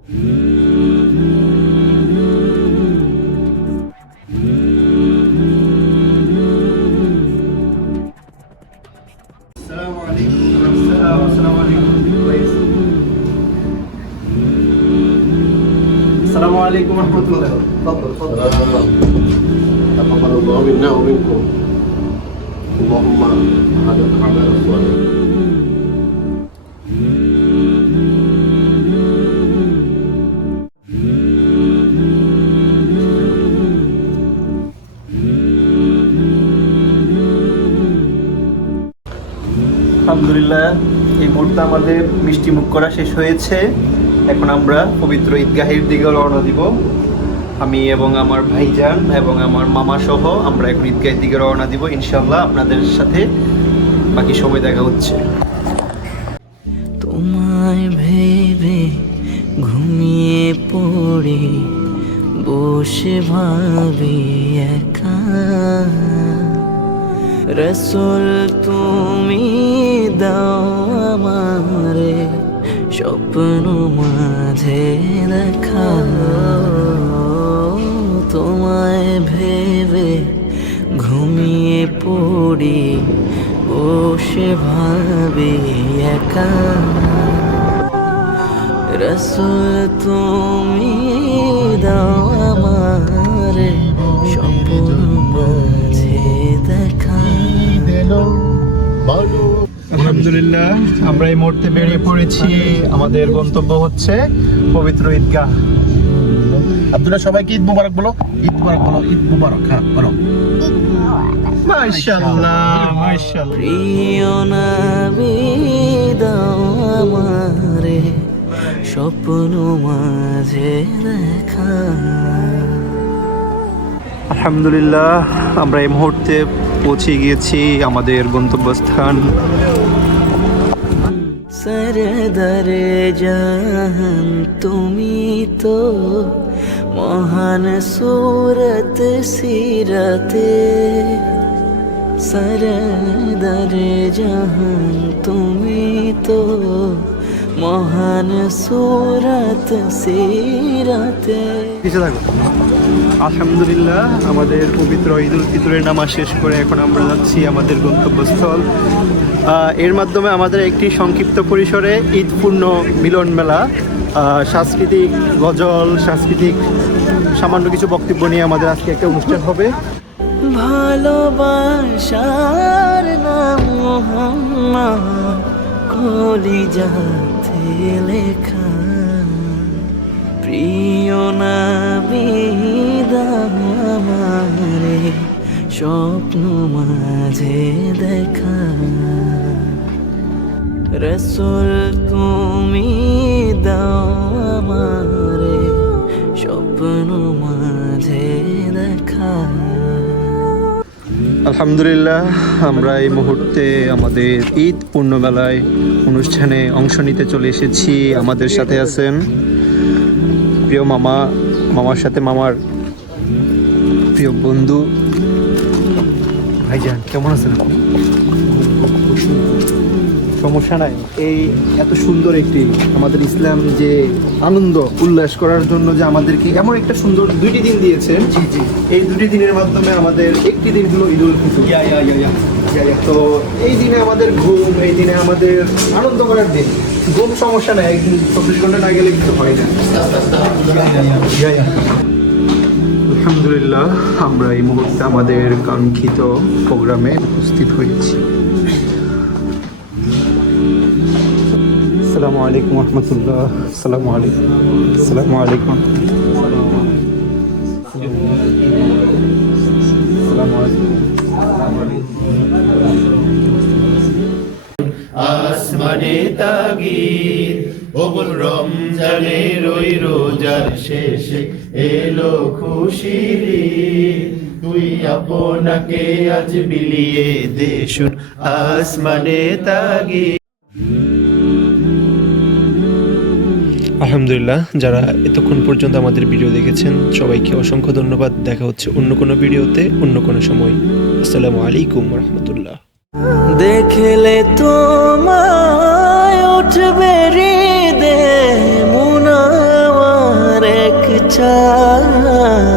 السلام عليكم ورحمة الله. تفضل تفضل. تقبل الله منا ومنكم. اللهم هذا الأعمال الصالحة. আলহামদুলিল্লাহ, এই মুহূর্তে আমাদের মিষ্টি মুখ করা শেষ হয়েছে। এখন আমরা পবিত্র ঈদগাহের দিকে রওনা দিব। আমি এবং আমার ভাইজান এবং আমার মামা সহ আমরা এখন ঈদগাহের দিকে রওনা দিব ইনশাআল্লাহ। আপনাদের সাথে বাকি সময় দেখা হচ্ছে। তোমায় ভেবে ঘুমিয়ে পড়ে বসে ভাবি একা, রসুল তুমি দাও আমারে স্বপ্ন মাঝে দেখা। তোমায় ভেবে ঘুমিয়ে পড়ি বসে ভাবি একা, রসুল তুমি দাও আমারে স্বপ্ন মাঝে দেখা। আলহামদুলিল্লাহ, আমরা এই মুহূর্তে বেরিয়ে পড়েছি। আমাদের গন্তব্য হচ্ছে পবিত্র ঈদগাহ। আব্দুল্লাহ, সবাইকে ঈদ মুবারক বলো। ঈদ মুবারক বলো। ঈদ মুবারক। হ্যাঁ বলো। মাশাআল্লাহ মাশাআল্লাহ। প্রিয় নবী দাও আমারে স্বপ্ন মাঝে দেখা। আলহামদুলিল্লাহ, আমরা এই মুহূর্তে পৌঁছে গিয়েছি আমাদের গন্তব্যস্থান। সরদারে জাহান তুমি তো মহান সুরত সিরতে, সরদারে জাহান তুমি তো মহান সুরত সিরতে। আলহামদুলিল্লাহ, আমাদের পবিত্র ঈদুল ফিতরের নামাজ শেষ করে এখন আমরা যাচ্ছি আমাদের গন্তব্যস্থল। এর মাধ্যমে আমাদের একটি সংক্ষিপ্ত পরিসরে ঈদ পূর্ণ মিলন মেলা, সাংস্কৃতিক গজল, সাংস্কৃতিক সামান্য কিছু বক্তব্য নিয়ে আমাদের আজকে একটা অনুষ্ঠান হবে। ভালোবাসার নাম মোহাম্মদ কলিজাতে লেখা, প্রিয় নবী দাও আমারে স্বপ্ন মাঝে দেখা, রসুল তুমি দাও আমারে স্বপ্ন মাঝে দেখা। আলহামদুলিল্লাহ, আমরা এই মুহূর্তে আমাদের ঈদ পূর্ণমেলায় অনুষ্ঠানে অংশ নিতে চলে এসেছি। আমাদের সাথে আছেন প্রিয় মামা, মামার সাথে মামার প্রিয় বন্ধু ভাইজান। কেমন আছেন? সমস্যা নাই। এই এত সুন্দর একটি আমাদের ইসলাম যে আনন্দ উল্লাস করার জন্য যে আমাদেরকে এমন একটা সুন্দর দুইটি দিন দিয়েছেন, এই দুটি দিনের মাধ্যমে আমাদের একটি দিন হলো ঈদুল ফিতর। তো এই দিনে আমাদের ঘুম, এই দিনে আমাদের আনন্দ করার দিন। ঘুম সমস্যা নাই, একদিন 24 ঘন্টা না গেলে কিছু হয় না। আলহামদুলিল্লাহ, আমরা এই মুহূর্তে আমাদের কাঙ্ক্ষিত প্রোগ্রামে উপস্থিত হয়েছি। আসসালামু আলাইকুম রহমতুল্লাহ। আসসালামু আলাইকুম। আসসালামু আলাইকুম। আসমানে তাগির ওগুল রমজানের ওই রোজার শেষে এলো খুশির ঈদ। তুই আপনাকে আজ বিলিয়ে দে শুন আসমানে তাগির। আলহামদুলিল্লাহ, যারা এতক্ষণ পর্যন্ত আমাদের ভিডিও দেখেছেন সবাইকে অসংখ্য ধন্যবাদ। দেখা হচ্ছে অন্য কোনো ভিডিওতে, অন্য কোনো সময়। আসসালামু আলাইকুম রহমতুল্লাহ। দেখলে তোমায় উঠবে হৃদয়ে মুনাওয়ার চাই